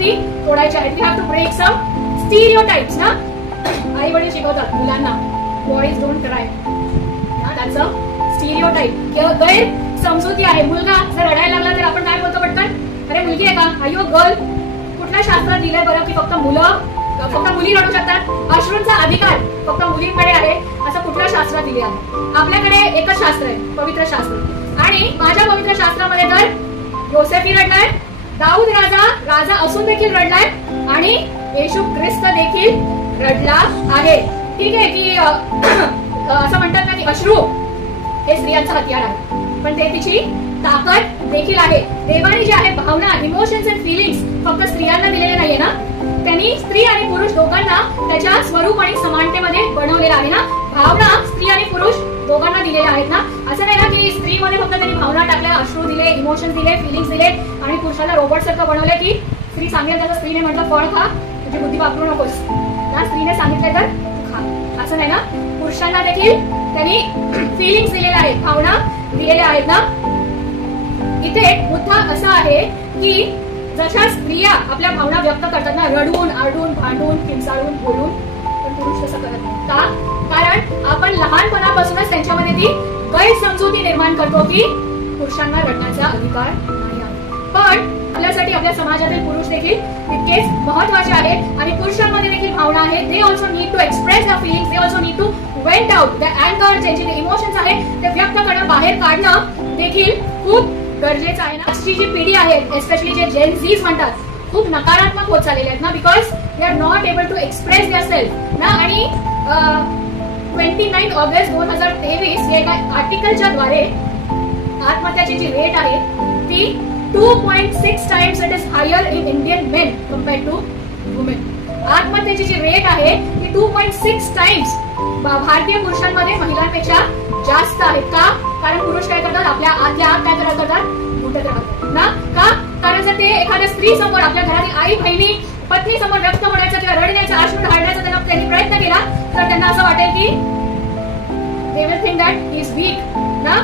समजुती तोडायच्या आहेत. We have to break some stereotypes ना. आई वडील शिकवतात मुलांना boys don't cry, that's a stereotype. गैर समजुती आहे. मुलगा जर रडायला लागला तर आपण काय बोलतो पटकन, अरे मुलगी आहे का, आयु गर्ल. कुठल्या शास्त्रात दिलंय बरं की फक्त मुली रडू शकतात, अश्रूंचा अधिकार फक्त मुलींकडे आहे, असं कुठल्या शास्त्रात दिले आहे? आपल्याकडे एकच शास्त्र आहे, पवित्र शास्त्र. आणि माझ्या पवित्र शास्त्रामध्ये तर योसेफी रडलाय, दाऊद राजा असून देखील रडलाय, आणि येशू ख्रिस्त देखील रडला आहे. ठीक आहे की असं म्हणतात ना की अश्रू हे स्त्रियांचं हत्यार आहे, पण ते तिची ताकद देखील आहे. देवाने जे आहे भावना, इमोशन्स अँड फिलिंग्स फक्त स्त्रियांना दिलेले नाहीये ना, त्यांनी स्त्री आणि पुरुष दोघांना त्याच्या स्वरूप आणि समानतेमध्ये बनवलेला आहे ना. भावना स्त्री आणि पुरुष दोघांना दिलेल्या आहेत ना. असं नाही ना की स्त्रीमध्ये फक्त त्यांनी भावना टाकल्या, अश्रू दिले, इमोशन्स दिले, फिलिंग्स दिले, आणि पुरुषाला रोबोट सारखं बनवलं की स्त्री सांगेल त्याचं स्त्रीने म्हटलं फळ खा, तुझी बुद्धी वापरू नकोस ना, स्त्रीने सांगितलं तर तू खा, असं नाही ना. पुरुषांना देखील त्यांनी फिलिंग्स दिलेल्या आहेत, भावना दिलेल्या आहेत ना. इथे मुद्दा असा आहे की जशा स्त्रिया आपल्या भावना व्यक्त करतात ना, रडून, आरडून, भांडून, किंचाळून, बोलून, पण पुरुष तसं करत नाही. का? कारण आपण लहानपणापासूनच त्यांच्यामध्ये ती गैरसमजुती निर्माण करतो की पुरुषांना रडण्याचा अधिकार नाही आहे. पण आपल्यासाठी आपल्या समाजातील पुरुष देखील तितकेच महत्वाचे आहेत, आणि पुरुषांमध्ये देखील भावना आहेत. They also need to express the feelings, they also need to vent out the अँगर, ज्यांचे जे इमोशन्स आहेत ते व्यक्त करणं, बाहेर काढणं देखील खूप गरजेचं आहे ना. आजची जी पिढी आहे, एस्पेशली जे जेन झीज म्हणतात, खूप नकारात्मक होत चाललेले आहेत ना, because they are not able to express their self ना. आणि 29 ऑगस्ट 2023 या एका आर्टिकलच्या द्वारे आत्महत्याची जी रेट आहे ती 2.6 times it is higher in Indian men compared to women. आत्महत्याची जी रेट आहे ती 2.6 टाइम्स भारतीय पुरुषांमध्ये महिलांपेक्षा जास्त आहे. का? कारण पुरुष काय करतात, आपल्या आतल्या आत काय करतात, मुठत राहतात ना. का? कारण जर ते एखाद्या स्त्री समोर, आपल्या घरातील आई बहिणी, पत्नी समोर व्यक्त होण्याचा किंवा रडण्याचा, अश्रू ढाळण्याचा त्यांनी प्रयत्न केला तर त्यांना असं वाटेल की they will think that he is weak ना.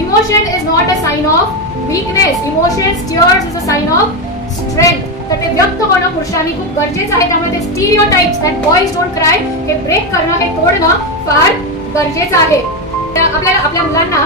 Emotion is not a sign of weakness, emotions, tears is a sign of strength. तर ते व्यक्त होणं पुरुषांनी खूप गरजेचं आहे. त्यामुळे ते stereotypes that boys don't cry हे ब्रेक करणं, हे तोडणं फार गरजेचं आहे. आपल्याला आपल्या मुलांना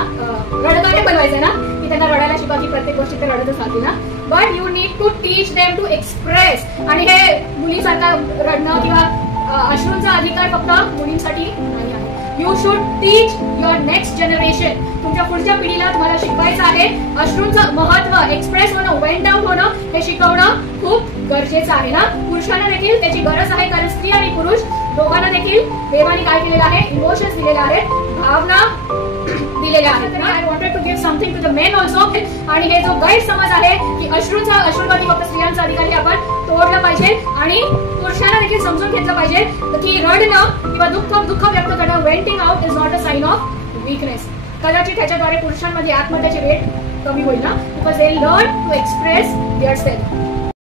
रडगाणे बनवायचं ना, की त्यांना रडायला शिकवा की प्रत्येक गोष्टी ते रडतच राहतील ना. But you need to teach them to express. आणि हे मुलीसारखा रडणं किंवा अश्रूंचा अधिकार फक्त मुलींसाठी नाही आहे. You should teach your next generation. तुमच्या पुढच्या पिढीला तुम्हाला शिकवायचं आहे अश्रूंचं महत्व, एक्सप्रेस होणं, वेंट आउट होणं हे शिकवणं खूप गरजेचं आहे ना. पुरुषांना देखील त्याची गरज आहे, कारण स्त्री आणि पुरुष दोघांना देखील देवाने काय दिलेलं आहे, इमोशन्स दिलेले आहेत, भावना दिलेल्या आहेत. I wanted to give something to the men also. आणि हे जो गैरसमज आहे की अश्रूंवरती फक्त स्त्रियांचा अधिकार हे आपण तोडलं पाहिजे, आणि पुरुषांना देखील समजून घेतलं पाहिजे की रडणं किंवा दुःख व्यक्त करणं, venting out is not a sign of weakness. कदाचित त्याच्याद्वारे पुरुषांमध्ये आत्महत्याची रेट कमी होईल ना, because they learn to express their self.